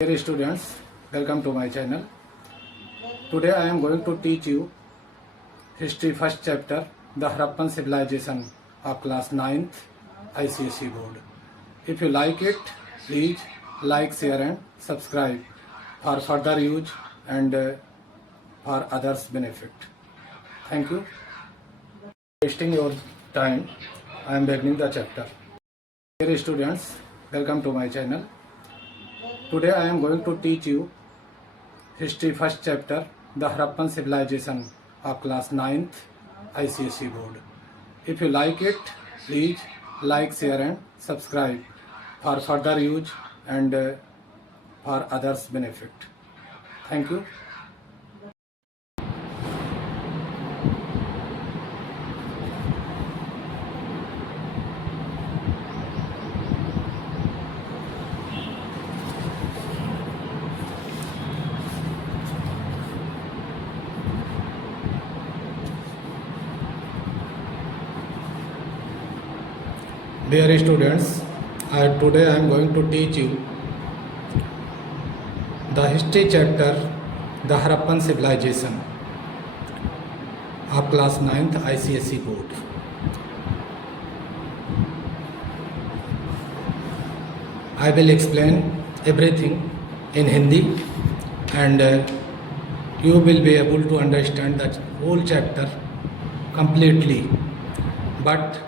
Dear students, welcome to my channel. Today I am going to teach you history first chapter, the Harappan civilization of class 9th ICSE board. If you like it, please like, share and subscribe for further use and for others benefit. Thank you. Wasting your time, I am beginning the chapter. Dear students, welcome to my channel. Today I am going to teach you history first chapter, the Harappan civilization of class 9th ICSE board. If you like it, please like, share and subscribe for further use and for others benefit. Thank you. Dear students, today I am going to teach you the history chapter, the Harappan civilization of class 9th ICSE board. I will explain everything in Hindi and you will be able to understand the whole chapter completely. But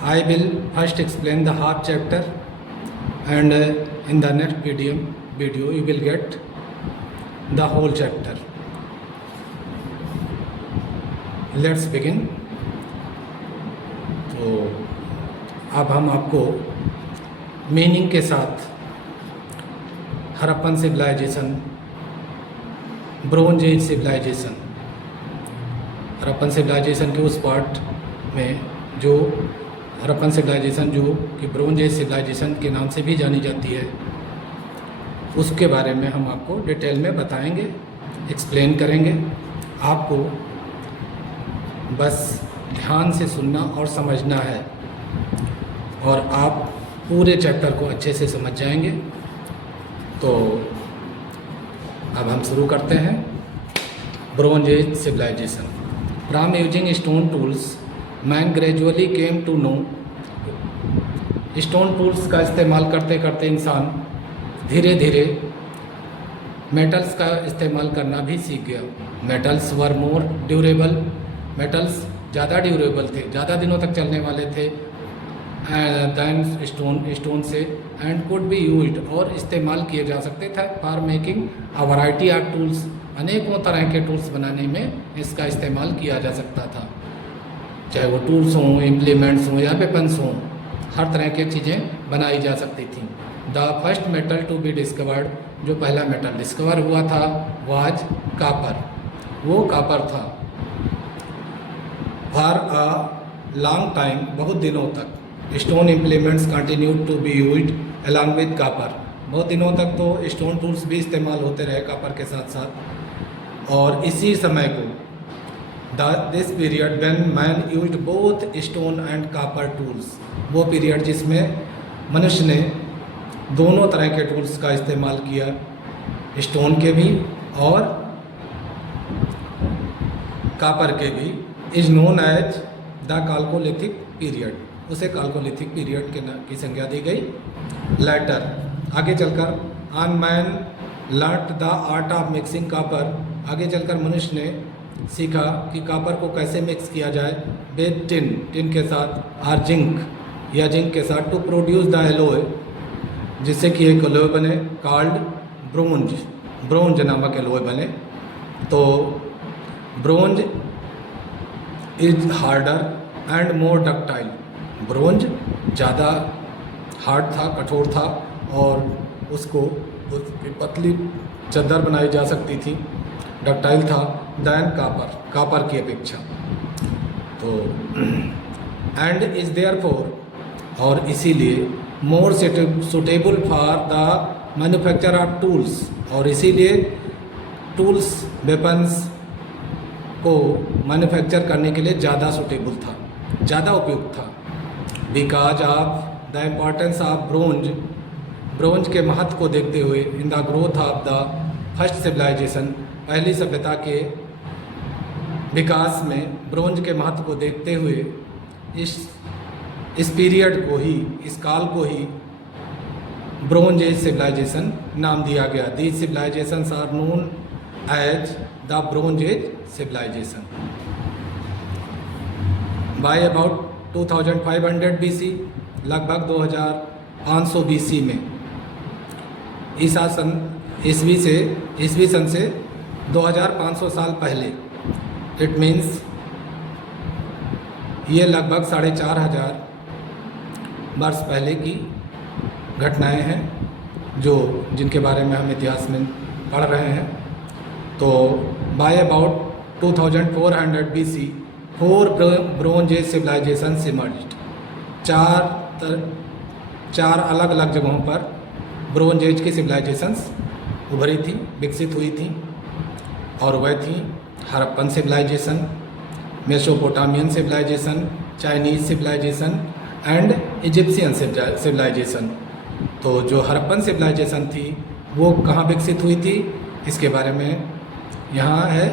I will first explain the half chapter and in the next video you will get the whole chapter. Let's begin. तो अब हम आपको meaning के साथ Harappan civilisation, bronze age civilisation, Harappan civilisation के उस part में जो हरप्पन सिविलाइजेशन जो कि ब्रोंज एज सिविलाइजेशन के नाम से भी जानी जाती है, उसके बारे में हम आपको डिटेल में बताएंगे, एक्सप्लेन करेंगे। आपको बस ध्यान से सुनना और समझना है और आप पूरे चैप्टर को अच्छे से समझ जाएंगे। तो अब हम शुरू करते हैं। Bronze age civilisation. From using stone tools man gradually came to know. Stone tools का इस्तेमाल करते करते इंसान धीरे धीरे मेटल्स का इस्तेमाल करना भी सीख गया। मेटल्स वर मोर ड्यूरेबल। मेटल्स ज़्यादा ड्यूरेबल थे, ज़्यादा दिनों तक चलने वाले थे दैन स्टोन से, एंड कुड बी यूज्ड और इस्तेमाल किए जा सकते थे for making a variety of tools. अनेकों तरह के टूल्स बनाने में इसका इस्तेमाल किया जा सकता था, चाहे वो टूल्स हों, इम्प्लीमेंट्स हों या वेपन्स हों, हर तरह की चीज़ें बनाई जा सकती थीं। The first metal to be discovered, जो पहला मेटल डिस्कवर हुआ था वाज कापर, वो कापर था। फॉर अ लॉन्ग टाइम, बहुत दिनों तक, stone implements continued to be used along with copper. बहुत दिनों तक तो स्टोन टूल्स भी इस्तेमाल होते रहे कापर के साथ साथ। और इसी समय को this period when man used both stone and copper tools, वो पीरियड जिसमें मनुष्य ने दोनों तरह के टूल्स का इस्तेमाल किया, स्टोन के भी और कापर के भी, is known as the chalcolithic period. उसे काल्कोलिथिक पीरियड की संज्ञा दी गई। लेटर आगे चलकर on man learnt the art of mixing copper, आगे चलकर मनुष्य ने सीखा कि कापर को कैसे मिक्स किया जाए विद टिन, टिन के साथ, और जिंक या जिंक के साथ, टू प्रोड्यूस द एलोय, जिससे कि एक एलोय बने कॉल्ड ब्रोंज, ब्रोंज नामक एलोय बने। तो bronze is harder and more ductile, bronze ज़्यादा हार्ड था, कठोर था, और उसको उसकी पतली चादर बनाई जा सकती थी, डक्टाइल था, दैन कापर, कापर की अपेक्षा। तो एंड इज देयरफॉर, और इसीलिए more suitable for the manufacture of tools, और इसीलिए टूल्स, वेपन्स को मैन्युफैक्चर करने के लिए ज़्यादा सुटेबल था, ज़्यादा उपयुक्त था। Because of the importance of bronze, bronze के महत्व को देखते हुए, in the growth of the first civilisation, पहली सभ्यता के विकास में ब्रोंज के महत्व को देखते हुए इस पीरियड को ही, इस काल को ही ब्रोंज एज सिविलाइजेशन नाम दिया गया। These civilisations are known as the bronze age civilisation. By about 2500 BC, लगभग 2500 BC में, ईसवी सन से 2500 साल पहले, इट मीन्स ये लगभग 4500 वर्ष पहले की घटनाएं हैं जिनके बारे में हम इतिहास में पढ़ रहे हैं। तो by about 2400 BC, 4 bronze age civilisations emerged. चार अलग अलग जगहों पर ब्रोंज एज की सिविलाइजेशंस उभरी थी, विकसित हुई थी, और वह थी Harappan civilisation, Mesopotamian civilisation, Chinese civilisation and Egyptian civilisation. तो जो हड़प्पन सिविलाइजेशन थी वो कहाँ विकसित हुई थी, इसके बारे में यहाँ है।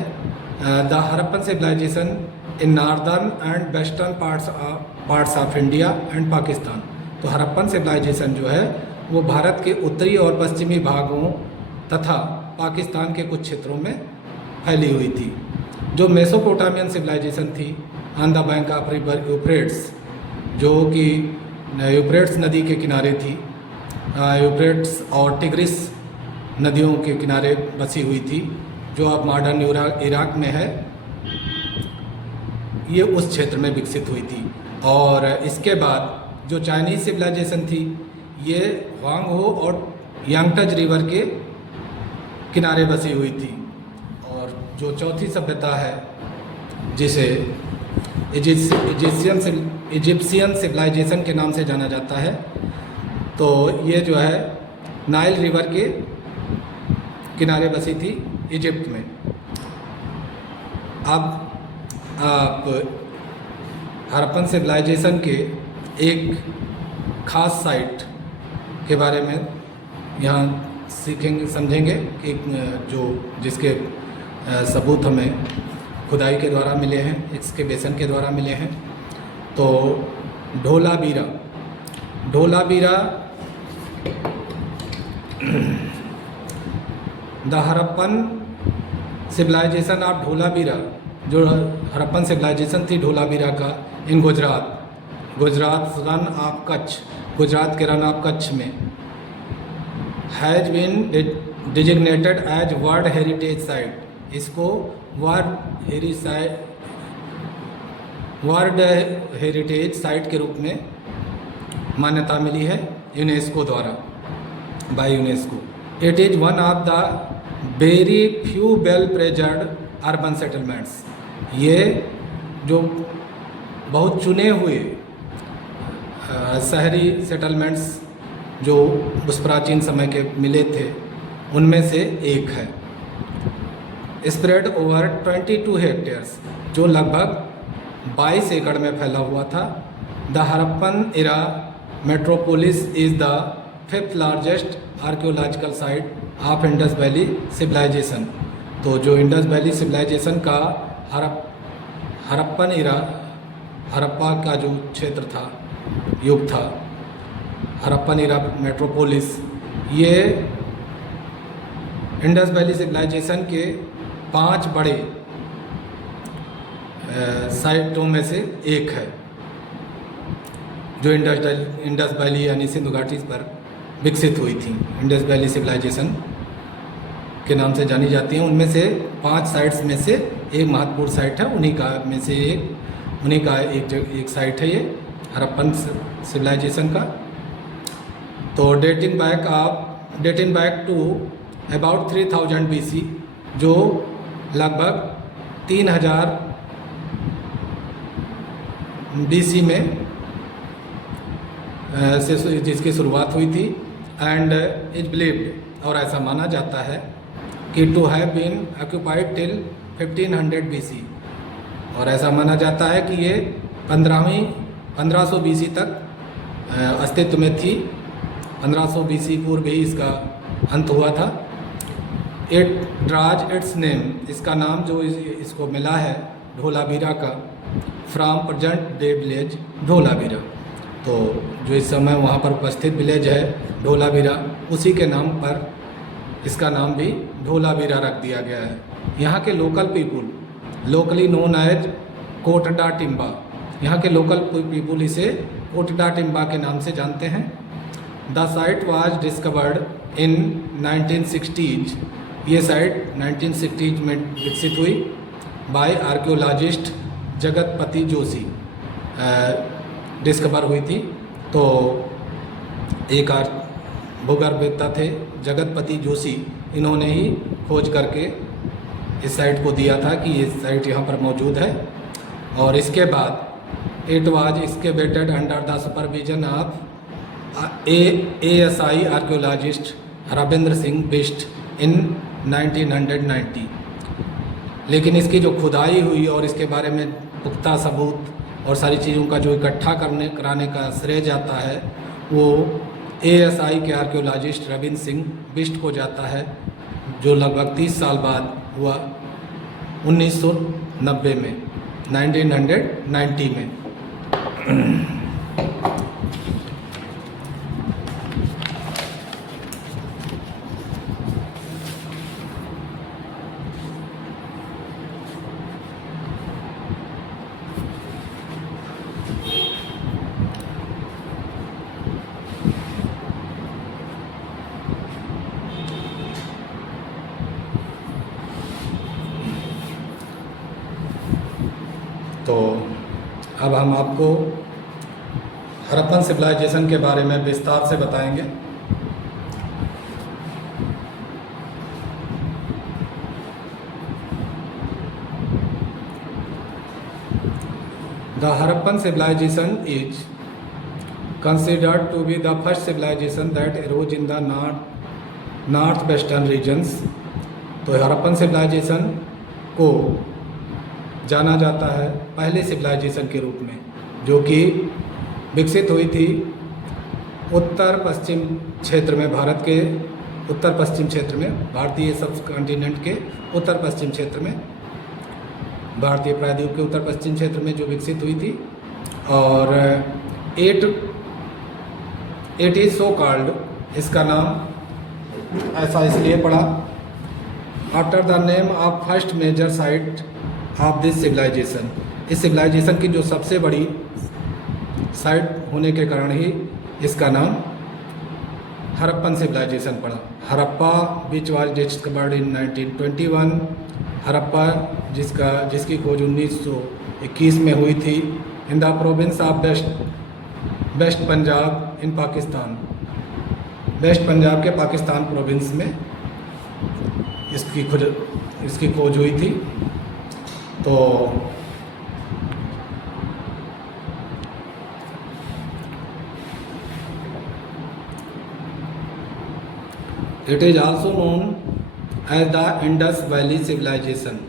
The Harappan civilisation in northern and western parts of India and Pakistan. तो हड़प्पन सिविलाइजेशन जो है वो भारत के उत्तरी और पश्चिमी भागों तथा पाकिस्तान के कुछ क्षेत्रों में फैली हुई थी। जो मेसोपोटामियन सिविलाइजेशन थी on the bank of river Euphrates, जो कि यूफ्रेट्स नदी के किनारे थी, यूफ्रेट्स और टिग्रिस नदियों के किनारे बसी हुई थी, जो अब मॉडर्न इराक में है, ये उस क्षेत्र में विकसित हुई थी। और इसके बाद जो चाइनीज़ सिविलाइजेशन थी ये ह्वांग हो और यांगटज रिवर के किनारे बसी हुई थी। और जो चौथी सभ्यता है जिसे इजिप्शियन सिविलाइजेशन के नाम से जाना जाता है, तो ये जो है नाइल रिवर के किनारे बसी थी इजिप्ट में। अब आप हड़प्पन सिविलाइजेशन के एक खास साइट के बारे में यहाँ सीखेंगे, समझेंगे कि जिसके सबूत हमें खुदाई के द्वारा मिले हैं, एक्सकेवेशन के द्वारा मिले हैं। तो Dholavira the Harappan civilization of Dholavira, जो हड़प्पन सिविलाइजेशन थी ढोलावीरा का, इन गुजरात रन ऑफ कच्छ, गुजरात के रन ऑफ कच्छ में, has been designated as world heritage site. इसको वर्ल्ड हेरिटेज साइट के रूप में मान्यता मिली है यूनेस्को द्वारा, by UNESCO. It is one of the very few well preserved urban settlements. ये जो बहुत चुने हुए शहरी सेटलमेंट्स जो उस प्राचीन समय के मिले थे उनमें से एक है। स्प्रेड ओवर 22 हेक्टेयर्स, जो लगभग 22 एकड़ में फैला हुआ था। The Harappan era metropolis is the 5th largest archaeological site of Indus valley civilisation. तो जो इंडस वैली सिविलाइजेशन का हड़प्पन इरा, हड़प्पा का जो क्षेत्र था, युग था, हड़प्पन इरा मेट्रोपोलिस, ये इंडस वैली सिविलाइजेशन के 5 बड़े साइटों में से एक है, जो इंडस वैली यानी सिंधु घाटी पर विकसित हुई थी। इंडस वैली सिविलाइजेशन के नाम से जानी जाती हैं। उनमें से 5 साइट्स में से एक महत्वपूर्ण साइट है, उन्हीं का एक साइट है ये हड़प्पन सिविलाइजेशन का। तो dating back to about 3000 BC, जो लगभग 3000 BC में से जिसकी शुरुआत हुई थी। एंड इज बिलीव्ड, और ऐसा माना जाता है कि to have been occupied till 1500 BC, और ऐसा माना जाता है कि ये 1500 BC तक अस्तित्व में थी। 1500 BC पूर्व ही इसका अंत हुआ था। इट ड्राज इट्स नेम, इसका नाम जो इसको मिला है धोलावीरा का, from present day village Dholavira. तो जो इस समय वहाँ पर उपस्थित विलेज है धोलावीरा, उसी के नाम पर इसका नाम भी धोलावीरा रख दिया गया है। यहाँ के local people locally known as Kotada Timba, यहाँ के लोकल पीपुल इसे कोटडा टिम्बा के नाम से जानते हैं। The site was discovered in 1960s, ये साइट 1960s में विकसित हुई by archaeologist Jagatpati Joshi discover हुई थी। तो एक भूगर्भवेत्ता थे जगतपति जोशी, इन्होंने ही खोज करके इस साइट को दिया था कि ये साइट यहाँ पर मौजूद है। और इसके बाद it was excavated under the supervision of ASI archaeologist Ravindra Singh Bisht in 1990। लेकिन इसकी जो खुदाई हुई और इसके बारे में पुख्ता सबूत और सारी चीज़ों का जो इकट्ठा कराने का श्रेय जाता है वो ASI के आर्कियोलॉजिस्ट रविंद्र सिंह बिष्ट को जाता है, जो लगभग 30 साल बाद हुआ 1990 में, 1990 में। तो अब हम आपको हड़प्पन सिविलाइजेशन के बारे में विस्तार से बताएंगे। The Harappan civilisation is considered to be the first civilization that arose in the northwestern regions। तो हड़प्पन सिविलाइजेशन को जाना जाता है पहले सिविलाइजेशन के रूप में, जो कि विकसित हुई थी उत्तर पश्चिम क्षेत्र में, भारत के उत्तर पश्चिम क्षेत्र में, भारतीय सब कॉन्टिनेंट के उत्तर पश्चिम क्षेत्र में, भारतीय प्रायद्वीप के उत्तर पश्चिम क्षेत्र में जो विकसित हुई थी। और इट इज़ सो कॉल्ड, इसका नाम ऐसा इसलिए पड़ा after the name of first major site of this civilisation, इस सिविलाइजेशन की जो सबसे बड़ी साइट होने के कारण ही इसका नाम हड़प्पन सिविलाइजेशन पड़ा। Harappa which was discovered in 1921, Harappa जिसकी खोज 1921 में हुई थी in the province of west Punjab in Pakistan, west Punjab के पाकिस्तान प्रोविंस में इसकी खोज हुई थी। तो it is also known as the Indus valley civilisation,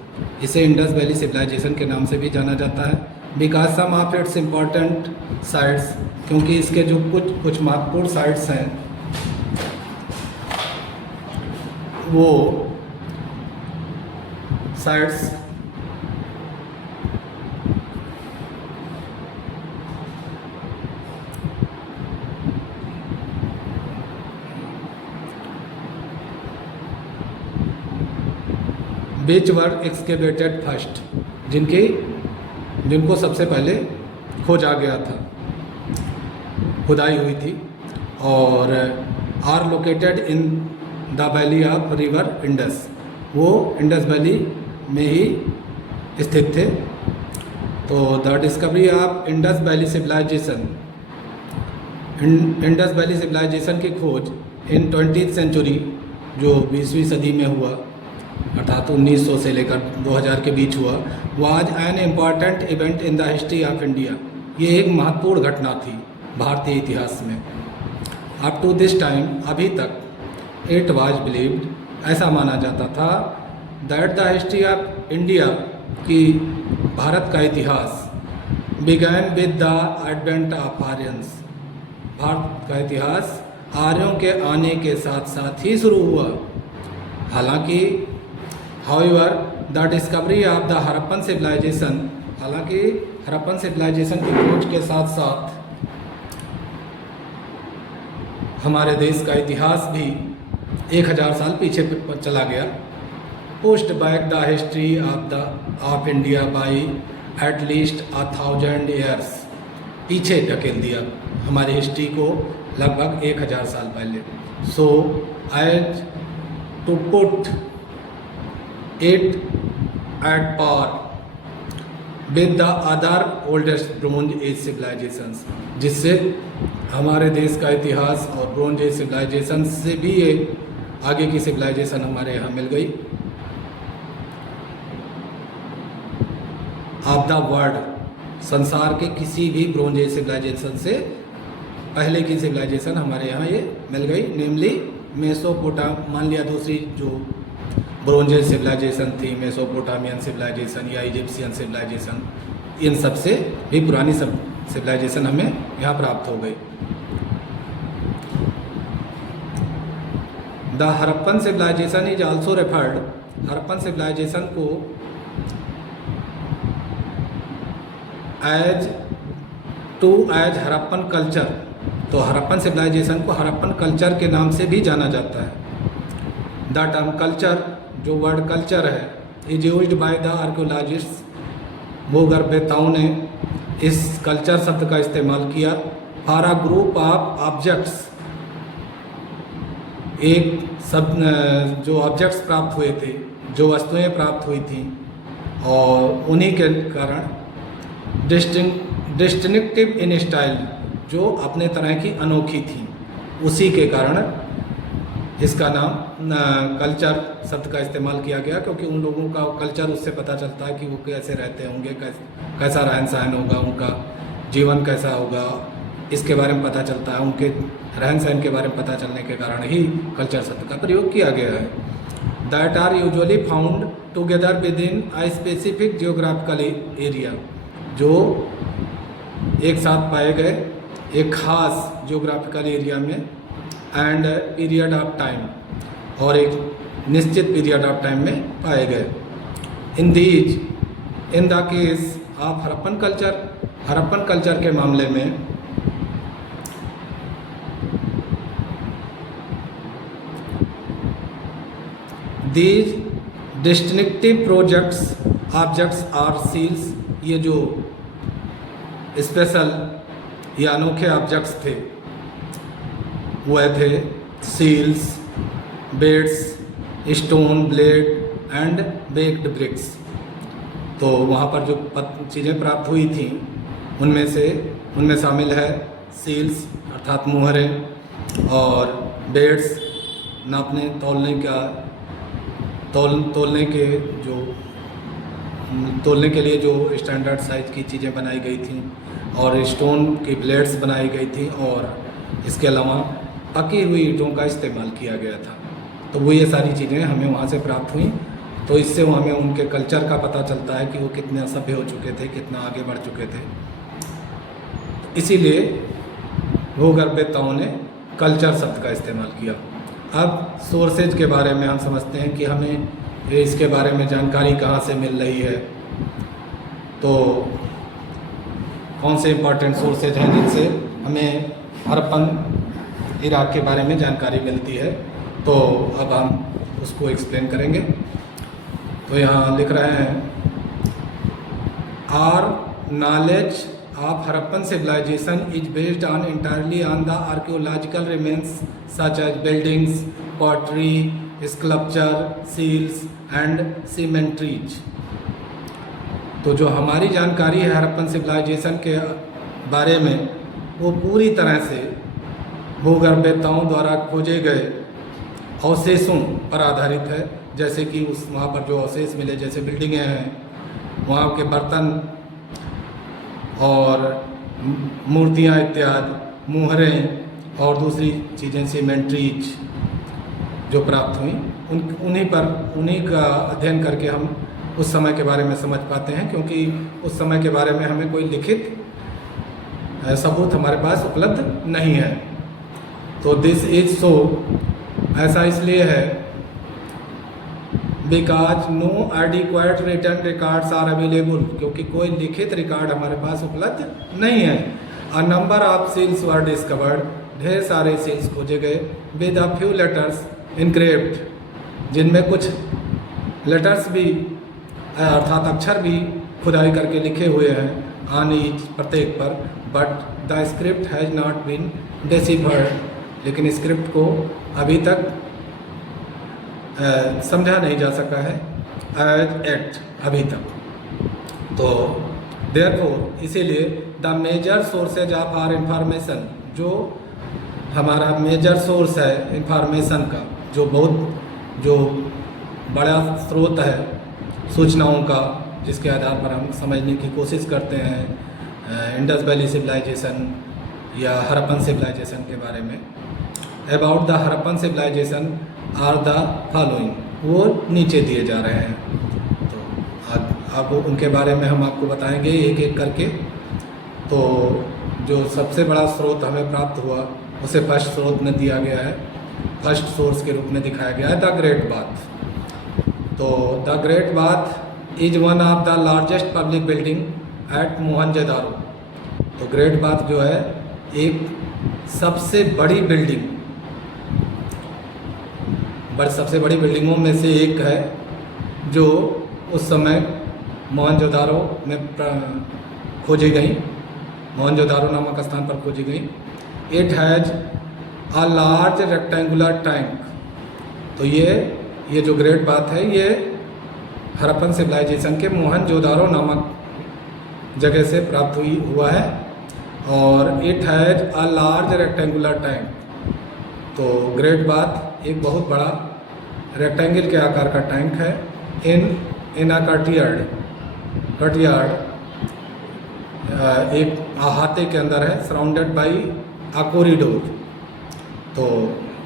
इसे इंडस वैली सिविलाइजेशन के नाम से भी जाना जाता है। Because some of its important sites, क्योंकि इसके जो कुछ महत्वपूर्ण साइट्स हैं वो साइट्स विच वर एक्सकेवेटेड फर्स्ट, जिनको सबसे पहले खोजा गया था, खुदाई हुई थी, और are located in the valley of river Indus, वो इंडस वैली में ही स्थित थे। तो the discovery of Indus valley civilisation, Indus valley civilisation की खोज इन 20th सेंचुरी, जो 20वीं सदी में हुआ, अर्थात 1900 से लेकर 2000 के बीच हुआ, was an important event in the history of India, ये एक महत्वपूर्ण घटना थी भारतीय इतिहास में। अप टू दिस टाइम, अभी तक, इट वाज बिलीव्ड, ऐसा माना जाता था, that the history of India, की भारत का इतिहास, began with the advent of Aryans, Bharat का इतिहास आर्यों के आने के साथ साथ ही शुरू हुआ। हालांकि however the discovery of the Harappan civilisation, हालांकि हड़प्पन सिविलाइजेशन की खोज के साथ साथ हमारे देश का इतिहास भी 1000 साल पीछे चला गया। Pushed back the history of India by at least 1000 years, पीछे ढकेल दिया हमारी हिस्ट्री को लगभग 1000 साल पहले। So as to put it at par with the other oldest bronze age civilisations, जिससे हमारे देश का इतिहास और ब्रोंज एज सिविलाइजेशन से भी एक आगे की सिविलाइजेशन हमारे यहाँ मिल गई। ऑफ द वर्ल्ड, संसार के किसी भी ब्रोंज एज सिविलाइजेशन से पहले की सिविलाइजेशन हमारे यहाँ ये मिल गई, नेमली मेसोपोटाम। मान लिया दूसरी जो ब्रोंज एज सिविलाइजेशन थी, मेसोपोटामियन सिविलाइजेशन या इजिप्शियन सिविलाइजेशन, इन सब से भी पुरानी सब सिविलाइजेशन हमें यहाँ प्राप्त हो गई। The Harappan civilisation is also referred, Harappan civilisation को एज हड़प्पन कल्चर, तो हड़प्पन सिविलाइजेशन को हड़प्पन कल्चर के नाम से भी जाना जाता है। द टर्म कल्चर, जो वर्ड कल्चर है, is used by the archaeologist, भूगर्भवेत्ताओं ने इस कल्चर शब्द का इस्तेमाल किया for a group of objects, एक सब जो ऑब्जेक्ट्स प्राप्त हुए थे, जो वस्तुएं प्राप्त हुई थी, और उन्हीं के कारण डिस्टिंक्टिव इन स्टाइल, जो अपने तरह की अनोखी थी, उसी के कारण इसका नाम कल्चर शब्द का इस्तेमाल किया गया, क्योंकि उन लोगों का कल्चर उससे पता चलता है कि वो कैसे रहते होंगे, कैसा रहन सहन होगा, उनका जीवन कैसा होगा, इसके बारे में पता चलता है। उनके रहन सहन के बारे में पता चलने के कारण ही कल्चर शब्द का प्रयोग किया गया है। That are usually found together within a specific geographical area, जो एक साथ पाए गए एक खास जियोग्राफिकल एरिया में, एंड पीरियड ऑफ टाइम, और एक निश्चित पीरियड ऑफ टाइम में पाए गए। In the case of Harappan culture, Harappan culture के मामले में these distinctive objects are seals, ये जो स्पेशल या अनोखे ऑब्जेक्ट्स थे वह थे seals, beads, stone, blade and baked BRICS. तो वहाँ पर जो चीज़ें प्राप्त हुई थी उनमें शामिल है सील्स अर्थात मुहरें, और बेड्स नापने तोलने के लिए जो स्टैंडर्ड साइज की चीज़ें बनाई गई थी, और स्टोन की ब्लेड्स बनाई गई थी, और इसके अलावा पकी हुई ईंटों का इस्तेमाल किया गया था। तो वो ये सारी चीज़ें हमें वहाँ से प्राप्त हुई। तो इससे हमें उनके कल्चर का पता चलता है कि वो कितने सभ्य हो चुके थे, कितना आगे बढ़ चुके थे। इसीलिए भूगर्भवेत्ताओं ने कल्चर शब्द का इस्तेमाल किया। अब सोर्सेज के बारे में हम समझते हैं कि हमें इसके बारे में जानकारी कहाँ से मिल रही है। तो कौन से इम्पॉर्टेंट सोर्सेज हैं जिनसे हमें हड़प्पन इराक के बारे में जानकारी मिलती है। तो अब हम उसको एक्सप्लेन करेंगे। तो यहाँ लिख रहे हैं, our knowledge of Harappan civilisation is based on entirely on the archaeological remains such as buildings, pottery, sculpture, seals and cemeteries. तो जो हमारी जानकारी है हड़प्पन सिविलाइजेशन के बारे में, वो पूरी तरह से भूगर्भवेत्ताओं द्वारा खोजे गए अवशेषों पर आधारित है। जैसे कि वहाँ पर जो अवशेष मिले, जैसे बिल्डिंगें हैं, वहाँ के बर्तन और मूर्तियाँ इत्यादि, मुहरें और दूसरी चीज़ें, सीमेंट्रीज जो प्राप्त हुई, उन्हीं का अध्ययन करके हम उस समय के बारे में समझ पाते हैं, क्योंकि उस समय के बारे में हमें कोई लिखित सबूत हमारे पास उपलब्ध नहीं है। तो दिस इज सो, ऐसा इसलिए है because no adequate written records are available, क्योंकि कोई लिखित रिकॉर्ड हमारे पास उपलब्ध नहीं है। A number of seals were discovered, ढेर सारे सील्स खोजे गए। With a few letters inscribed, जिनमें कुछ लेटर्स भी अर्थात अक्षर भी खुदाई करके लिखे हुए हैं ऑन ईच, प्रत्येक पर। But the script has not been deciphered, लेकिन स्क्रिप्ट को अभी तक समझा नहीं जा सका है एज एक्ट अभी तक। तो देयरफॉर इसीलिए the major sources of our information, जो हमारा मेजर सोर्स है इंफॉर्मेशन का, जो बड़ा स्रोत है सूचनाओं का, जिसके आधार पर हम समझने की कोशिश करते हैं इंडस वैली सिविलाइजेशन या हड़प्पन सिविलाइजेशन के बारे में। About the Harappan civilisation are the following, वो नीचे दिए जा रहे हैं। तो अब उनके बारे में हम आपको बताएंगे एक एक करके। तो जो सबसे बड़ा स्रोत हमें प्राप्त हुआ उसे फर्स्ट स्रोत में दिया गया है, फर्स्ट सोर्स के रूप में दिखाया गया है द ग्रेट बाथ। तो the great bath is one of the largest public building at Mohenjodaro. तो ग्रेट बाथ जो है एक सबसे बड़ी बिल्डिंग, सबसे बड़ी बिल्डिंगों में से एक है, जो उस समय मोहनजोदारो में खोजी गई, मोहनजोदारो नामक स्थान पर खोजी गई। It has a large rectangular tank. तो ये जो ग्रेट बाथ है ये हड़प्पन सिविलाइजेशन के मोहनजोदारो नामक जगह से प्राप्त हुआ है। और it has a large rectangular tank. तो ग्रेट बाथ एक बहुत बड़ा रेक्टेंगल के आकार का टैंक है। इन अ कटियार्ड एक अहाते के अंदर है, सराउंडेड बाई अ कॉरिडोर। तो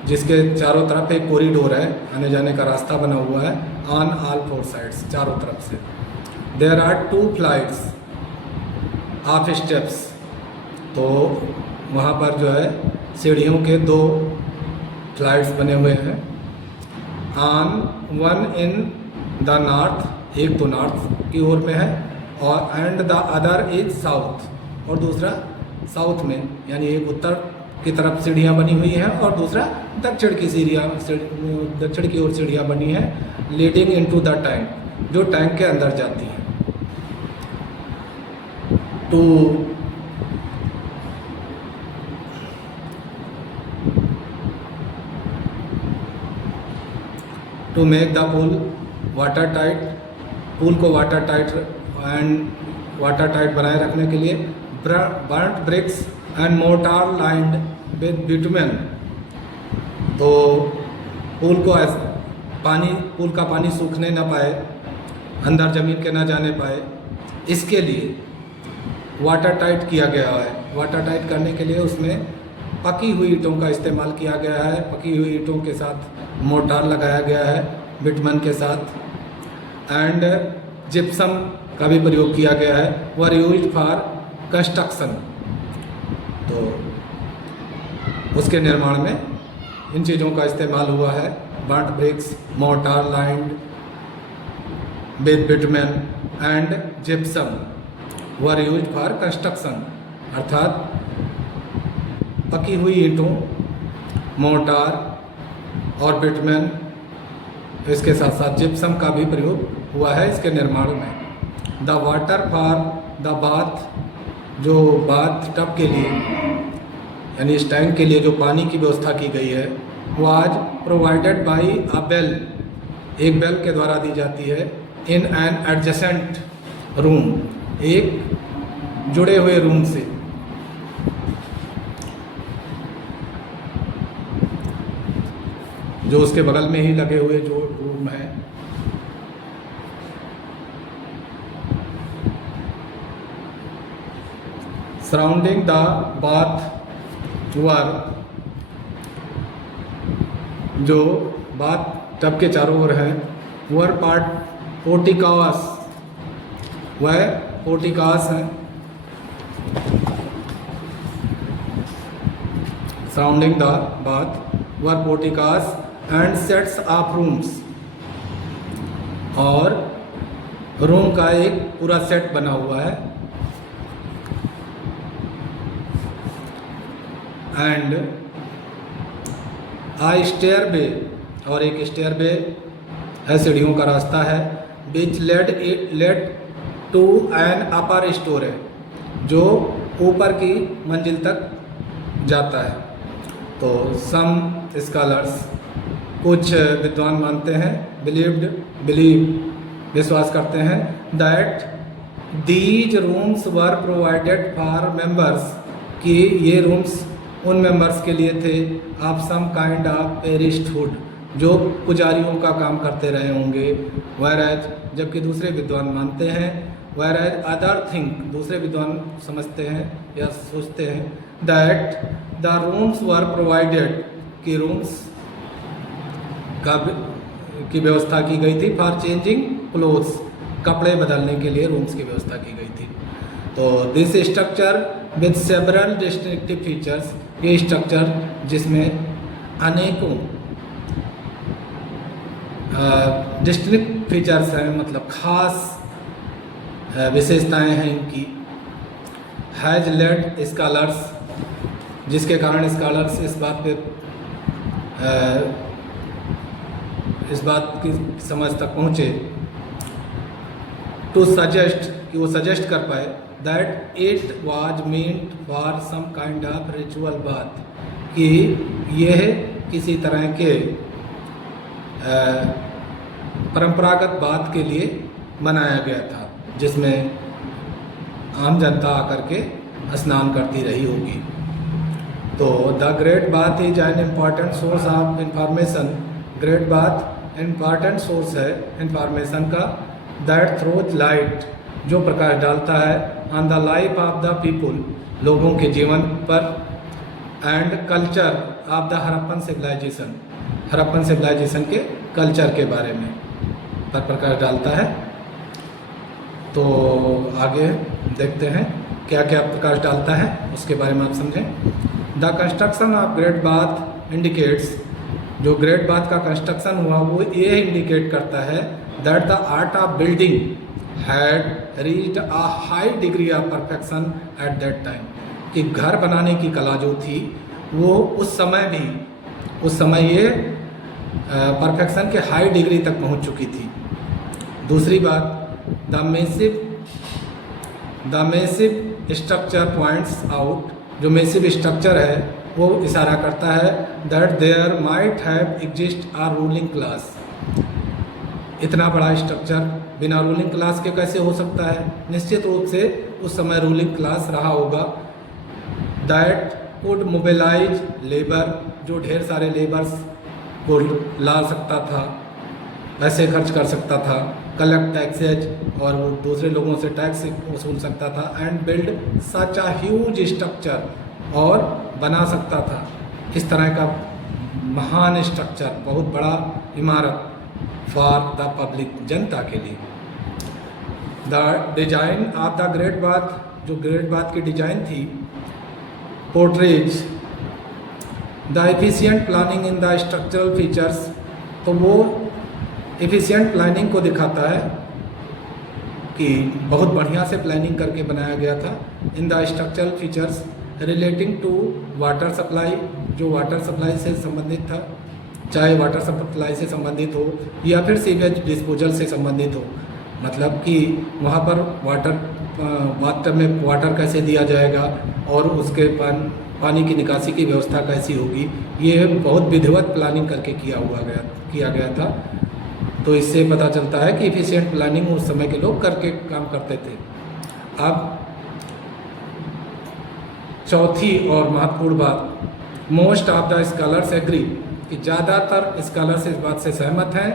जिसके चारों तरफ एक कॉरिडोर है, आने जाने का रास्ता बना हुआ है ऑन ऑल फोर साइड्स, चारों तरफ से। There are 2 flights of steps. तो वहाँ पर जो है सीढ़ियों के 2 फ्लाइट्स बने हुए हैं। On one in the north, एक तो नॉर्थ की ओर में है, और and the other is south, और दूसरा साउथ में, यानी एक उत्तर की तरफ सीढ़ियाँ बनी हुई हैं और दूसरा दक्षिण की ओर सीढ़ियाँ बनी हैं, लीडिंग इनटू द टैंक, जो टैंक के अंदर जाती हैं। To make the pool watertight, pool को वाटर टाइट बनाए रखने के लिए burnt bricks and mortar lined with bitumen. तो पूल का पानी सूखने न पाए, अंदर ज़मीन के ना जाने पाए, इसके लिए वाटर टाइट किया गया है। वाटर टाइट करने के लिए उसमें पकी हुई ईंटों का इस्तेमाल किया गया है। पकी हुई ईंटों के साथ मोर्टार लगाया गया है बिटमन के साथ, एंड जिप्सम का भी प्रयोग किया गया है। वर यूज्ड फॉर कंस्ट्रक्शन। तो उसके निर्माण में इन चीज़ों का इस्तेमाल हुआ है। Burnt bricks, mortar lined with bitumen and gypsum were used for construction, अर्थात पकी हुई ईंटों, मोर्टार और बिटमन, इसके साथ साथ जिप्सम का भी प्रयोग हुआ है इसके निर्माण में। The water for the bath, जो बाथ टब के लिए यानी इस टैंक के लिए जो पानी की व्यवस्था की गई है, was provided by a well, एक बेल के द्वारा दी जाती है। इन एन एडजेसेंट रूम, एक जुड़े हुए रूम से। जो उसके बगल में ही लगे हुए जो रूम है। सराउंडिंग द बाथ वर, जो बाथ टब के चारों ओर है, वर पार्ट पोर्टिकास, वह पोर्टिकास है। Surrounding the bath were porticos and sets of rooms, और रूम का एक पूरा सेट बना हुआ है। एंड आ स्टेयरवे, और एक स्टेयरवे है, सीढ़ियों का रास्ता है, which led to an upper storey, जो ऊपर की मंजिल तक जाता है। तो सम स्कॉलर्स, कुछ विद्वान मानते हैं, विश्वास करते हैं, that these rooms were provided for members, कि ये रूम्स उन मेंबर्स के लिए थे ऑफ सम काइंड ऑफ पेरिस्टहुड, जो पुजारियों का काम करते रहे होंगे। whereas, जबकि दूसरे विद्वान मानते हैं, whereas अदर थिंक, दूसरे विद्वान समझते हैं या सोचते हैं, that the rooms were provided, कि रूम्स की व्यवस्था की गई थी फॉर चेंजिंग क्लोथ्स, कपड़े बदलने के लिए रूम्स की व्यवस्था की गई थी। तो this structure with several distinctive features, ये स्ट्रक्चर जिसमें अनेकों डिस्टिंक्ट फीचर्स हैं, मतलब खास विशेषताएं हैं इनकी, हैज लेड स्कॉलर्स, जिसके कारण स्कॉलर्स इस बात की समझ तक पहुँचे, टू सजेस्ट, कि वो सजेस्ट कर पाए, that it was meant for some kind of ritual bath, कि यह किसी तरह के परंपरागत बात के लिए बनाया गया था, जिसमें आम जनता आकर के स्नान करती रही होगी। तो the great bath is an important source of information, great bath important source है इंफॉर्मेशन का, दैट थ्रोज लाइट, जो प्रकाश डालता है, on the life of the people, लोगों के जीवन पर, and culture of the Harappan civilisation, Harappan civilisation के कल्चर के बारे में पर प्रकाश डालता है। तो आगे देखते हैं क्या क्या प्रकाश डालता है, उसके बारे में आप समझें। The construction of great bath indicates, जो ग्रेट बाथ का कंस्ट्रक्शन हुआ वो ये इंडिकेट करता है, that the art of building had reached a high degree of perfection at that time, कि घर बनाने की कला जो थी वो उस समय ये परफेक्शन के हाई डिग्री तक पहुंच चुकी थी। दूसरी बात, the massive structure points out, जो मेसिव स्ट्रक्चर है वो इशारा करता है, that there might have exist a ruling class, इतना बड़ा स्ट्रक्चर बिना रूलिंग क्लास के कैसे हो सकता है, निश्चित रूप से उस समय रूलिंग क्लास रहा होगा। दैट कुड मोबिलाइज लेबर, जो ढेर सारे लेबर्स को ला सकता था, पैसे खर्च कर सकता था, कलेक्ट टैक्सेज, और वो दूसरे लोगों से टैक्स वसूल सकता था, and build such a huge structure, और बना सकता था इस तरह का महान स्ट्रक्चर, बहुत बड़ा इमारत, फॉर द पब्लिक, जनता के लिए। The design of the great bath, जो ग्रेट बाथ की डिजाइन थी, portrays the efficient planning in the structural features, तो वो एफिशिएंट प्लानिंग को दिखाता है कि बहुत बढ़िया से प्लानिंग करके बनाया गया था। In the structural features relating to water supply, जो वाटर सप्लाई से संबंधित था, चाहे वाटर सप्लाई से संबंधित हो या फिर सीवेज डिस्पोजल से संबंधित हो, मतलब कि वहाँ पर वाटर में वाटर कैसे दिया जाएगा और उसके पानी की निकासी की व्यवस्था कैसी होगी, ये बहुत विधिवत प्लानिंग करके किया गया था। तो इससे पता चलता है कि एफिशिएंट प्लानिंग उस समय के लोग करके काम करते थे। अब चौथी और महत्वपूर्ण बात, most of the scholars agree, कि ज़्यादातर स्कॉलर्स इस बात से सहमत हैं,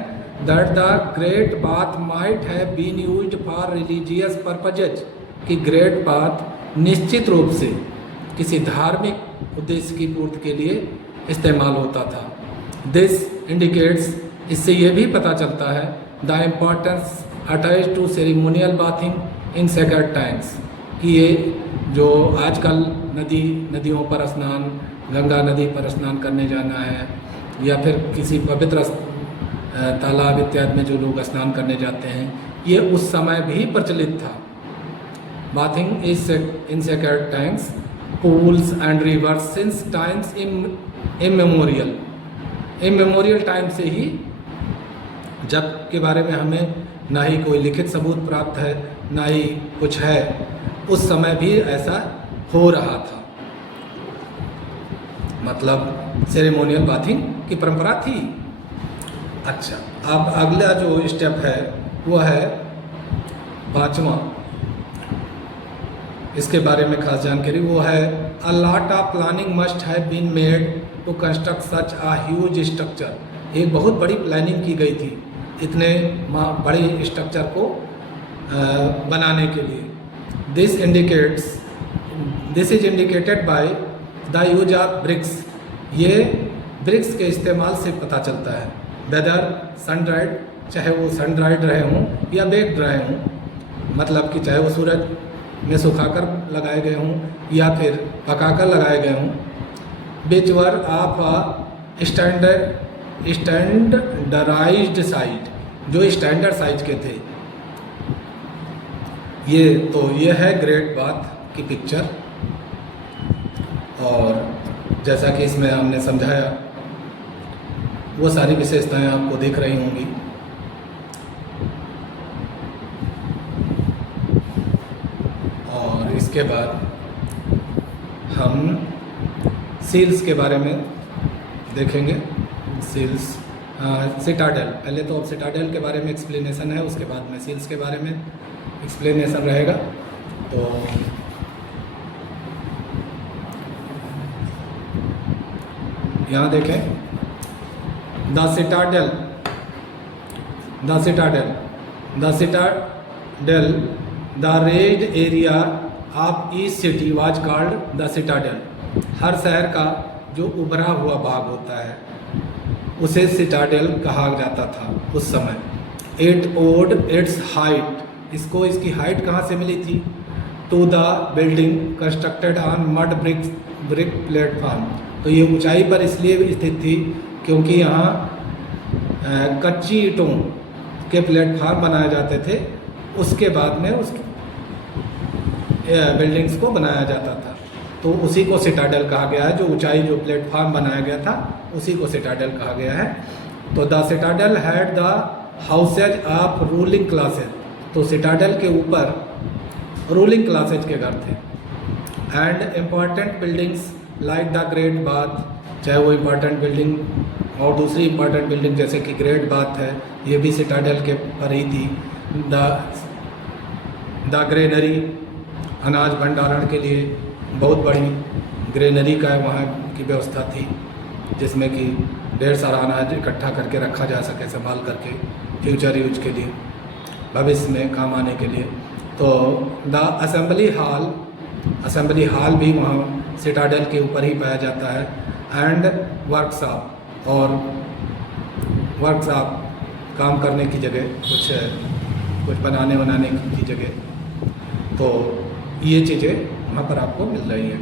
that the great bath might have been used for religious purposes, कि ग्रेट बाथ निश्चित रूप से किसी धार्मिक उद्देश्य की पूर्ति के लिए इस्तेमाल होता था। दिस इंडिकेट्स, इससे ये भी पता चलता है, the importance attach to ceremonial bathing in sacred tanks, कि ये जो आजकल नदियों पर स्नान गंगा नदी पर स्नान करने जाना है, या फिर किसी पवित्र तालाब इत्यादि में जो लोग स्नान करने जाते हैं, ये उस समय भी प्रचलित था। Bathing is in sacred tanks, pools and reverse since times immemorial time से ही, जब के बारे में हमें ना ही कोई लिखित सबूत प्राप्त है ना ही कुछ है, उस समय भी ऐसा हो रहा था। मतलब सेरेमोनियल बाथिंग की परंपरा थी। अच्छा, अब अगला जो स्टेप है वो है 5वां, इसके बारे में खास जानकारी वो है a lot of planning must have been made to construct such a huge structure. एक बहुत बड़ी प्लानिंग की गई थी इतने बड़े स्ट्रक्चर को बनाने के लिए। This is indicated by the use of BRICS. ये ब्रिक्स के इस्तेमाल से पता चलता है। वेदर सन ड्राइड, चाहे वो सन ड्राइड रहे हों या बेक ड्राई हों, मतलब कि चाहे वो सूरज में सुखाकर लगाए गए हों या फिर पकाकर लगाए गए हों, which were of a standardized size, जो स्टैंडर्ड साइज के थे। ये है ग्रेट बाथ की पिक्चर, और जैसा कि इसमें हमने समझाया वो सारी विशेषताएं आपको दिख रही होंगी। और इसके बाद हम सील्स के बारे में देखेंगे। सील्स, सिटाडेल, पहले तो अब सिटाडेल के बारे में एक्सप्लेनेशन है, उसके बाद में सील्स के बारे में एक्सप्लेनेशन रहेगा। तो यहाँ देखें, the citadel, the raised area of each city was called the citadel. हर शहर का जो उभरा हुआ भाग होता है उसे सिटाडेल कहा जाता था उस समय। इट ओड इट्स हाइट, इसको इसकी हाइट कहाँ से मिली थी? To the building constructed on mud brick platform. तो ये ऊंचाई पर इसलिए स्थित थी क्योंकि यहाँ कच्ची ईंटों के प्लेटफार्म बनाए जाते थे, उसके बाद में उस बिल्डिंग्स को बनाया जाता था। तो उसी को सिटाडेल कहा गया है, जो ऊंचाई जो प्लेटफार्म बनाया गया था उसी को सिटाडेल कहा गया है। तो the Citadel had the houses of ruling classes, तो सिटाडेल के ऊपर रूलिंग क्लासेज के घर थे। And important buildings like the great bath, चाहे वो इम्पॉर्टेंट बिल्डिंग और दूसरी इम्पॉर्टेंट बिल्डिंग जैसे कि ग्रेट बाथ है, ये भी सिटाडेल के पर ही थी। द ग्रेनरी, अनाज भंडारण के लिए बहुत बड़ी ग्रेनरी का वहाँ की व्यवस्था थी, जिसमें कि ढेर सारा अनाज इकट्ठा करके रखा जा सके, संभाल करके फ्यूचर यूज के लिए, भविष्य में काम आने के लिए। तो द असेंबली हॉल भी वहाँ सिटाडेल के ऊपर ही पाया जाता है। एंड वर्कशॉप, और वर्कशॉप काम करने की जगह, कुछ बनाने की जगह। तो ये चीज़ें वहाँ पर आपको मिल रही हैं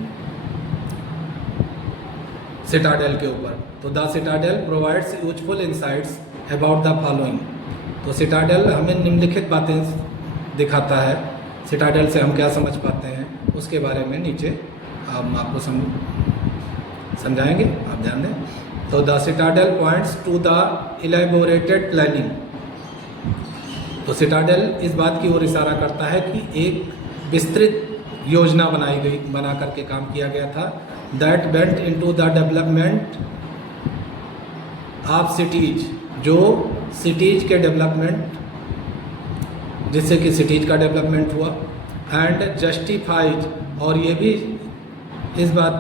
सिटाडेल के ऊपर। तो the Citadel provides useful insights about the following. तो सिटाडेल हमें निम्नलिखित बातें दिखाता है, सिटाडेल से हम क्या समझ पाते हैं उसके बारे में नीचे हम आपको समझाएंगे, आप ध्यान दें। तो the citadel points to the elaborated planning. तो सिटाडेल इस बात की ओर इशारा करता है कि एक विस्तृत योजना बना करके काम किया गया था। That went into the development of cities, जो सिटीज के डेवलपमेंट, जिससे कि सिटीज का डेवलपमेंट हुआ। एंड जस्टिफाइज, और ये भी इस बात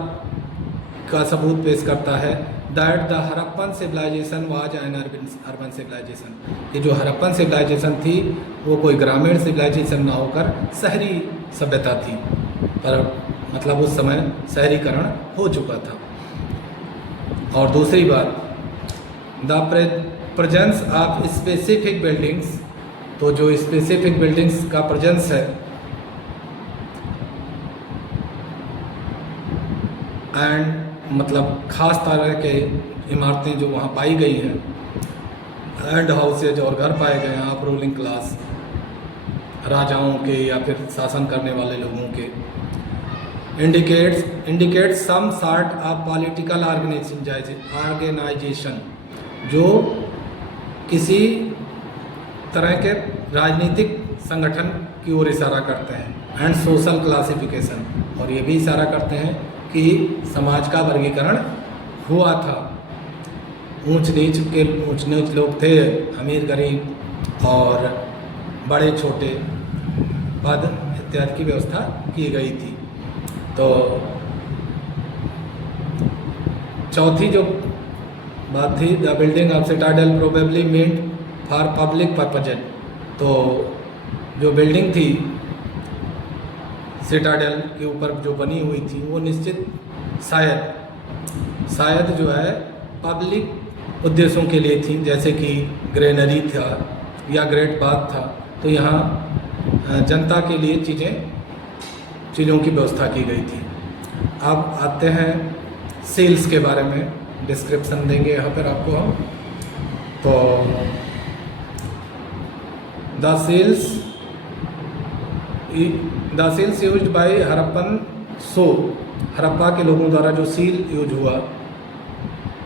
का सबूत पेश करता है that the Harappan civilization was an urban civilization. ये जो हड़प्पन सिविलाइजेशन थी वो कोई ग्रामीण सिविलाइजेशन ना होकर शहरी सभ्यता थी, पर मतलब उस समय शहरीकरण हो चुका था। और दूसरी बात, the presence of specific buildings, तो जो स्पेसिफिक बिल्डिंग्स का प्रेजेंस है एंड मतलब ख़ास तरह के इमारतें जो वहाँ पाई गई हैं, एंड हाउसेज और घर पाए गए हैं ऑफ रूलिंग क्लास, राजाओं के या फिर शासन करने वाले लोगों के। Indicates some sort of political organization, जो किसी तरह के राजनीतिक संगठन की ओर इशारा करते हैं। एंड सोशल क्लासिफिकेशन, और ये भी इशारा करते हैं कि समाज का वर्गीकरण हुआ था। ऊंच नीच लोग थे, अमीर गरीब और बड़े छोटे पद इत्यादि की व्यवस्था की गई थी। तो चौथी जो बात थी, the building of Citadel probably meant for public purpose. तो जो बिल्डिंग थी सिटाडेल के ऊपर जो बनी हुई थी, वो निश्चित शायद जो है पब्लिक उद्देश्यों के लिए थी, जैसे कि ग्रेनरी था या ग्रेट बाथ था। तो यहाँ जनता के लिए चीज़ों की व्यवस्था की गई थी। अब आते हैं सेल्स के बारे में, डिस्क्रिप्शन देंगे यहाँ पर आपको हम। तो the seals used by Harappan, Harappa के लोगों द्वारा जो सील यूज हुआ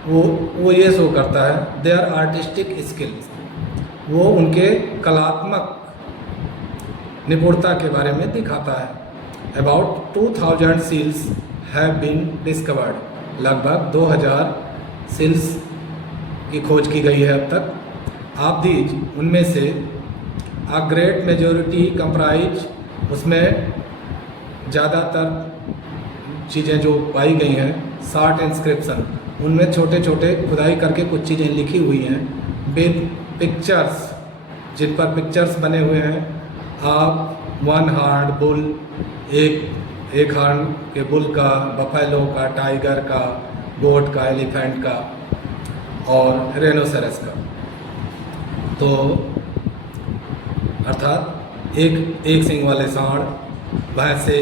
वो ये शो करता है देयर आर्टिस्टिक स्किल्स, वो उनके कलात्मक निपुणता के बारे में दिखाता है। About 2000 seals have been discovered, लगभग 2000 सील्स की खोज की गई है अब तक। ऑफ दीज, उनमें से अ ग्रेट मेजॉरिटी कंप्राइज, उसमें ज़्यादातर चीज़ें जो पाई गई हैं शॉर्ट इंस्क्रिप्शन, उनमें छोटे छोटे खुदाई करके कुछ चीज़ें लिखी हुई हैं विद पिक्चर्स, जिन पर पिक्चर्स बने हुए हैं। आप वन हार्ड बुल, एक हार्न के बुल का, बफेलो का, टाइगर का, गोट का, एलिफेंट का और रेनोसेरस का। तो अर्थात एक सींग वाले सांड, भैंसे,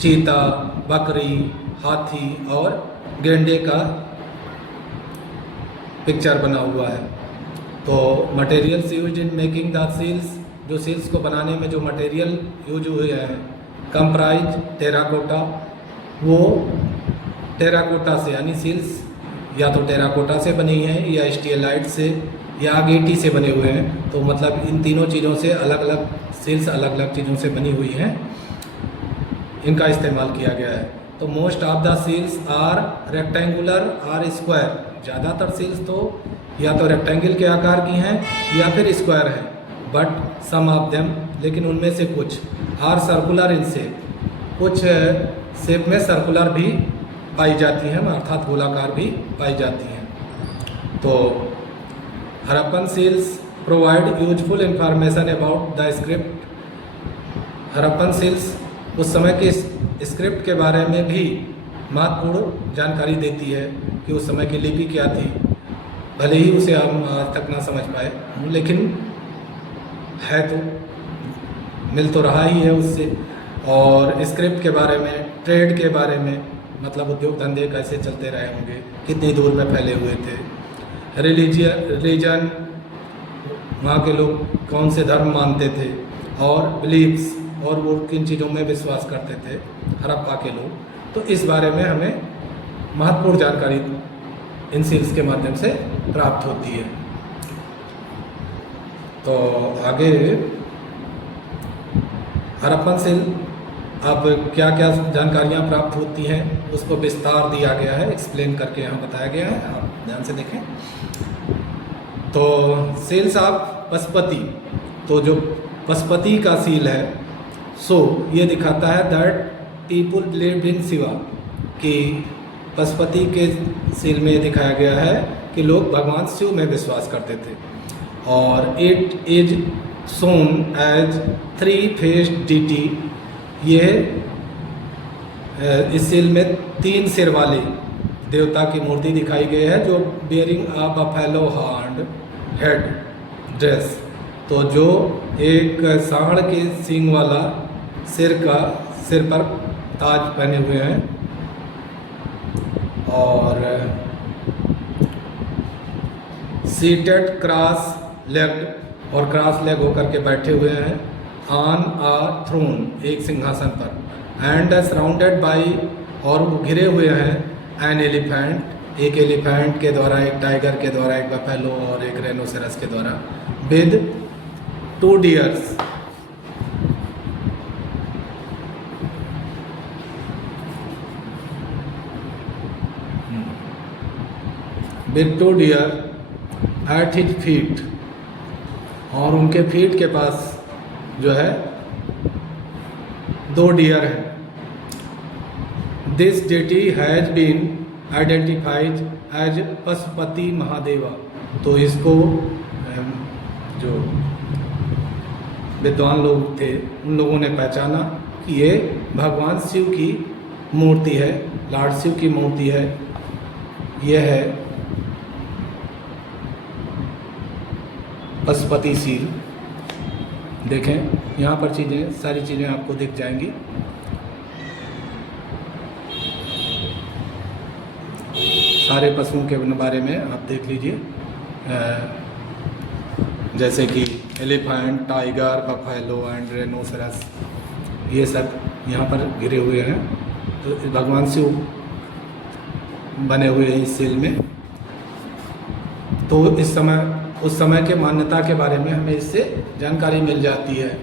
चीता, बकरी, हाथी और गेंडे का पिक्चर बना हुआ है। तो materials used in making the seals, जो सील्स को बनाने में जो मटेरियल यूज हुए हैं, कंप्राइज टेराकोटा, वो टेराकोटा से, यानी सील्स या तो टेराकोटा से बनी है या स्टीलाइट से या गेटी से बने हुए हैं। तो मतलब इन तीनों चीज़ों से अलग अलग सील्स अलग अलग चीज़ों से बनी हुई हैं, इनका इस्तेमाल किया गया है। तो most of the seals are rectangular or square, ज़्यादातर सील्स तो या तो रेक्टेंगल के आकार की हैं या फिर स्क्वायर हैं। बट सम ऑफ देम, लेकिन उनमें से कुछ आर सर्कुलर इन शेप, कुछ शेप में सर्कुलर भी पाई जाती हैं, अर्थात गोलाकार भी पाई जाती हैं। तो Harappan seals provide useful information about the script, Harappan seals उस समय के स्क्रिप्ट के बारे में भी महत्वपूर्ण जानकारी देती है कि उस समय की लिपि क्या थी। भले ही उसे हम आज तक ना समझ पाए, लेकिन है तो मिल तो रहा ही है उससे। और स्क्रिप्ट के बारे में, ट्रेड के बारे में, मतलब उद्योग धंधे कैसे चलते रहे होंगे, कितनी दूर में फैले हुए थे, रिलीजन, वहाँ के लोग कौन से धर्म मानते थे, और बिलीव्स, और वो किन चीज़ों में विश्वास करते थे हड़प्पा के लोग। तो इस बारे में हमें महत्वपूर्ण जानकारी इन सील्स के माध्यम से प्राप्त होती है। तो आगे हड़प्पन सील अब क्या क्या जानकारियाँ प्राप्त होती हैं उसको विस्तार दिया गया है, एक्सप्लेन करके यहाँ बताया गया है, आप ध्यान से देखें। तो सील्स ऑफ पशुपति, तो जो पशुपति का सील है, ये दिखाता है that people believed in Shiva, कि पशुपति के सील में दिखाया गया है कि लोग भगवान शिव में विश्वास करते थे। और it is shown as 3 faced deity, ये इस सील में 3 सिर वाले देवता की मूर्ति दिखाई गई है, जो bearing a buffalo horn head dress, तो जो एक सांड के सींग वाला सिर पर ताज पहने हुए हैं, और सीटेड क्रॉस लेग्ड और क्रॉस लेग होकर के बैठे हुए हैं ऑन अ थ्रोन, एक सिंहासन पर, एंड सराउंडेड बाई, और वो घिरे हुए हैं एन एलिफेंट, एक एलिफेंट के द्वारा, एक टाइगर के द्वारा, एक बफेलो और एक रेनोसेरस के द्वारा, with 2 deers, with 2 deer at his feet, और उनके फीट के पास जो है 2 डियर हैं। This deity has been identified as Pashupati Mahadeva, तो इसको जो विद्वान लोग थे उन लोगों ने पहचाना कि ये भगवान शिव की मूर्ति है, लॉर्ड शिव की मूर्ति है। यह है पशुपति सील। देखें यहाँ पर चीज़ें, सारी चीज़ें आपको दिख जाएंगी। सारे पशुओं के बारे में आप देख लीजिए, जैसे कि एलिफेंट, टाइगर, बफेलो एंड रेनोसेरस, ये सब यहाँ पर घिरे हुए हैं। तो भगवान शिव बने हुए हैं इस सील में। तो इस समय, उस समय के मान्यता के बारे में हमें इससे जानकारी मिल जाती है।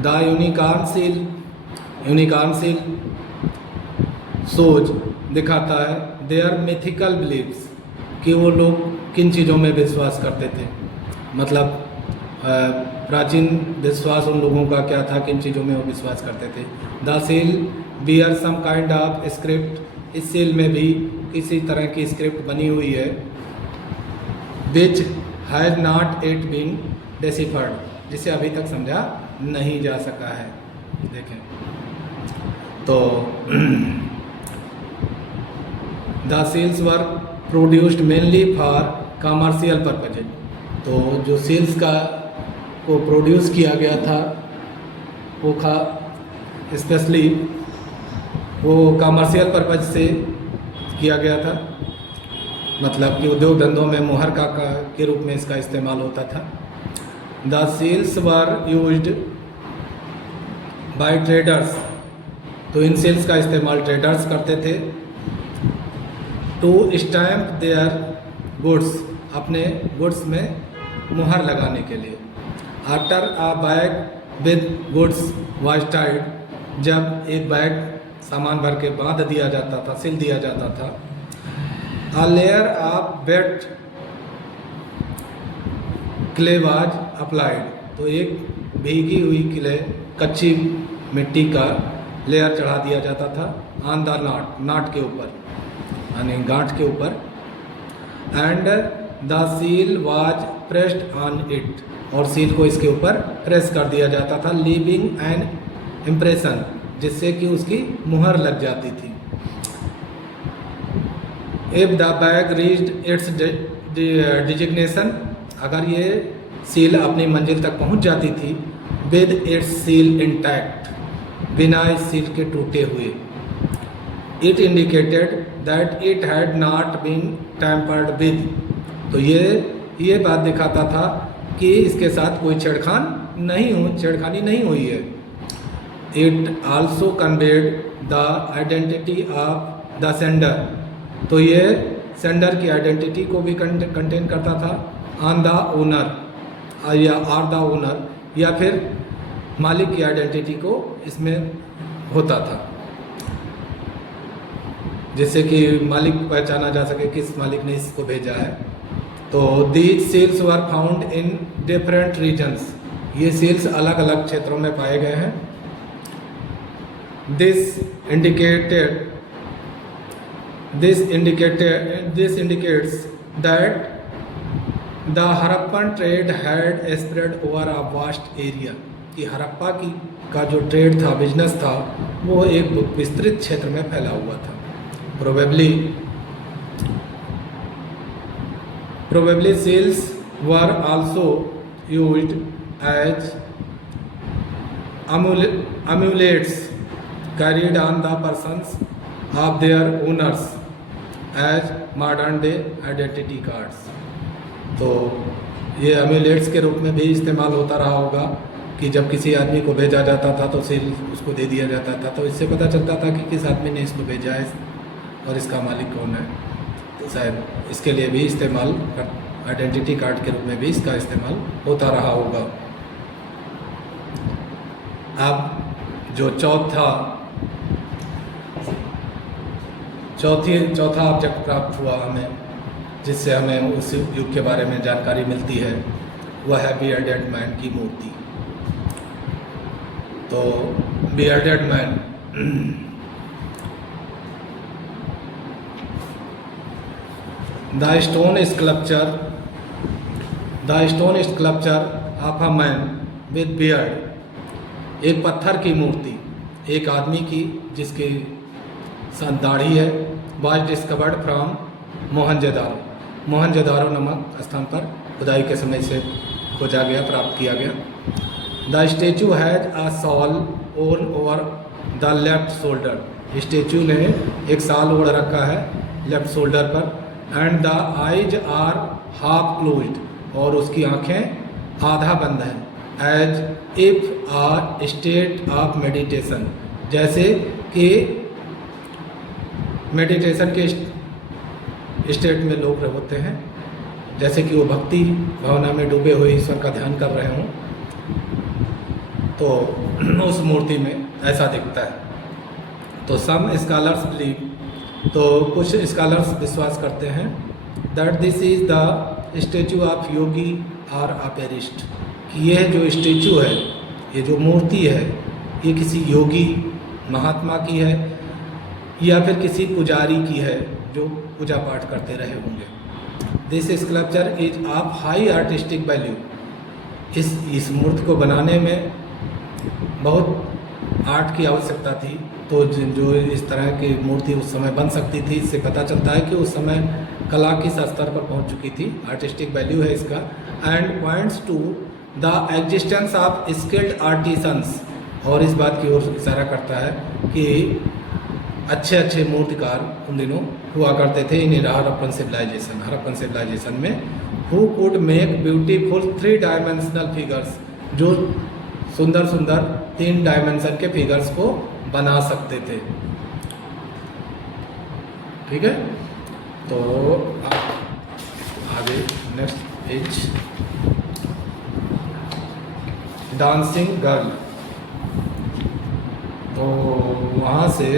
द यूनिकॉर्न सील सोच दिखाता है देयर मिथिकल बिलीव्स, कि वो लोग किन चीज़ों में विश्वास करते थे, मतलब प्राचीन विश्वास उन लोगों का क्या था, किन चीज़ों में वो विश्वास करते थे। The seal bear some kind of script, इस सील में भी किसी तरह की स्क्रिप्ट बनी हुई है, which has not it been deciphered, जिसे अभी तक समझा नहीं जा सका है। देखें तो the seals were produced mainly for commercial purposes, तो जो सील्स का को प्रोड्यूस किया गया था वो स्पेशली वो कमर्शियल पर्पज से किया गया था, मतलब कि उद्योग धंधों में मुहर के रूप में इसका इस्तेमाल होता था। The seals were used by traders, तो इन सील्स का इस्तेमाल ट्रेडर्स करते थे, टू स्टैम्प देयर गुड्स, अपने गुड्स में मुहर लगाने के लिए। After a bag with goods was tied, जब एक बैग सामान भर के बांध दिया जाता था, सिल दिया जाता था, a layer of weight clay was applied, तो एक भीगी हुई क्ले, कच्ची मिट्टी का लेयर चढ़ा दिया जाता था ऑन द नाट के ऊपर, यानी गांठ के ऊपर, and the seal was pressed on it, और सील को इसके ऊपर प्रेस कर दिया जाता था, लीविंग एन इम्प्रेशन, जिससे कि उसकी मुहर लग जाती थी। If the bag reached it's designation, अगर ये सील अपनी मंजिल तक पहुंच जाती थी, विद इट्स सील इंटैक्ट, बिना इस सील के टूटे हुए, it indicated that it had not been tampered with, तो ये बात दिखाता था कि इसके साथ कोई छेड़खानी नहीं हुई है। It also conveyed the identity of the sender, तो ये सेंडर की आइडेंटिटी को भी कंटेन करता था, ऑन द ओनर या आर द ओनर, या फिर मालिक की आइडेंटिटी को इसमें होता था, जिससे कि मालिक पहचाना जा सके किस मालिक ने इसको भेजा है। तो these seals were found in different regions, ये सील्स अलग अलग क्षेत्रों में पाए गए हैं। This indicates that the Harappan trade had spread over a vast area, कि हड़प्पा का जो ट्रेड था, बिजनेस था, वो एक विस्तृत क्षेत्र में फैला हुआ था। Probably seals were also used as amulets carried on the persons of their owners as modern day identity cards। तो ये एम्यूलेट्स के रूप में भी इस्तेमाल होता रहा होगा कि जब किसी आदमी को भेजा जाता था तो सील उसको दे दिया जाता था, तो इससे पता चलता था कि किस आदमी ने इसको भेजा है और इसका मालिक कौन है। तो शायद इसके लिए भी इस्तेमाल, आइडेंटिटी कार्ड के रूप में भी इसका इस्तेमाल होता रहा होगा। अब जो चौथा ऑब्जेक्ट प्राप्त हुआ हमें, जिससे हमें उस युग के बारे में जानकारी मिलती है, वह है बियर्डेड मैन की मूर्ति। तो bearded man the stone sculpture of a man with beard, एक पत्थर की मूर्ति एक आदमी की जिसकी दाढ़ी है, वाज डिस्कवर्ड फ्रॉम मोहनजोदारो नामक स्थान पर खुदाई के समय से खोजा गया, प्राप्त किया गया। The statue has a shawl worn over the left shoulder, statue ने एक शाल ओढ़ रखा है लेफ्ट शोल्डर पर। And the eyes are half closed, और उसकी आंखें आधा बंद हैं। As if a state of meditation, जैसे कि मेडिटेशन के स्टेट में लोग होते हैं, जैसे कि वो भक्ति भावना में डूबे हुए ईश्वर का ध्यान कर रहे हों, तो उस मूर्ति में ऐसा दिखता है। तो सम स्कॉलर्स बिलीव, तो कुछ स्कॉलर्स विश्वास करते हैं that this is the statue of yogi और अपेरिस्ट, कि यह जो स्टेचू है, ये जो मूर्ति है, ये किसी योगी महात्मा की है या फिर किसी पुजारी की है जो पूजा पाठ करते रहे होंगे। This sculpture is of high artistic value, इस मूर्ति को बनाने में बहुत आर्ट की आवश्यकता थी। तो जो इस तरह की मूर्ति उस समय बन सकती थी, इससे पता चलता है कि उस समय कला किस स्तर पर पहुंच चुकी थी, आर्टिस्टिक वैल्यू है इसका। And points to the existence of skilled artisans, और इस बात की ओर इशारा करता है कि अच्छे मूर्तिकार उन दिनों हुआ करते थे इन हड़प्पन सिविलाइजेशन में, who could make beautiful 3 dimensional figures, जो सुंदर 3 डायमेंशन के फिगर्स को बना सकते थे। ठीक है, तो आगे नेक्स्ट पेज, डांसिंग गर्ल। तो वहाँ से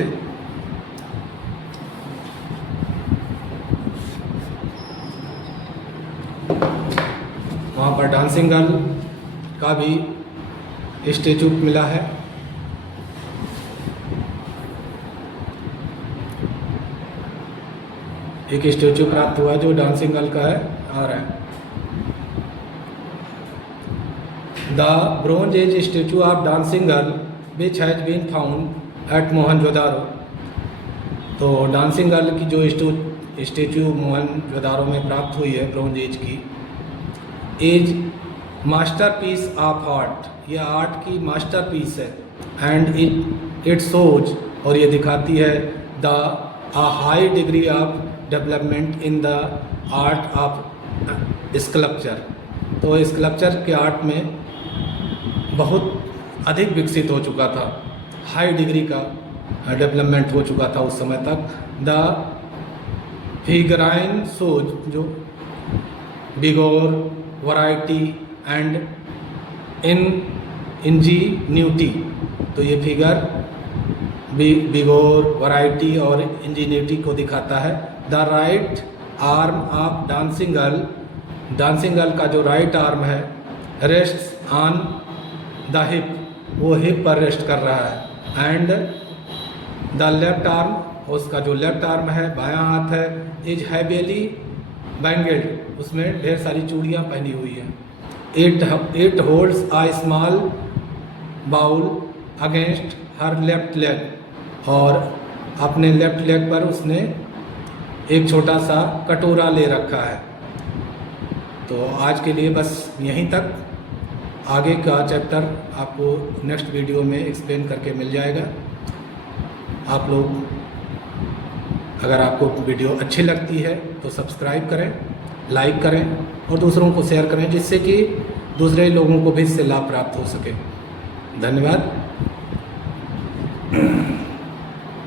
वहाँ पर डांसिंग गर्ल का भी स्टेचू मिला है। एक स्टेचू प्राप्त हुआ जो डांसिंग गर्ल का है, आ रहा है। The bronze age statue of dancing girl which has been found at Mohenjodaro, तो डांसिंग गर्ल की जो स्टेचू मोहनजोदारो में प्राप्त हुई है ब्रोंज एज की, एज मास्टरपीस ऑफ आर्ट, यह आर्ट की मास्टरपीस है। एंड इट शोज, और ये दिखाती है the high degree of development in the art of sculpture, तो स्कल्पचर के आर्ट में बहुत अधिक विकसित हो चुका था, हाई डिग्री का डेवलपमेंट हो चुका था उस समय तक। द फिगराइन शोज, जो बिगोर, वैरायटी एंड इंजीन्यूटी, तो ये फिगर बिगोर, वैरायटी और इंजीन्यूटी को दिखाता है। The right arm of dancing girl का जो राइट आर्म है, रेस्ट ऑन द हिप, वो हिप पर रेस्ट कर रहा है। एंड द लेफ्ट आर्म, उसका जो लेफ्ट आर्म है, बायां हाथ है, इज हैवीली बैंगल्ड, उसमें ढेर सारी चूड़ियाँ पहनी हुई हैं। It holds a small bowl against her left leg, और अपने लेफ्ट लेग पर उसने एक छोटा सा कटोरा ले रखा है। तो आज के लिए बस यहीं तक। आगे का चैप्टर आपको नेक्स्ट वीडियो में एक्सप्लेन करके मिल जाएगा। आप लोग अगर आपको वीडियो अच्छी लगती है तो सब्सक्राइब करें, लाइक करें और दूसरों को शेयर करें, जिससे कि दूसरे लोगों को भी इससे लाभ प्राप्त हो सके। धन्यवाद।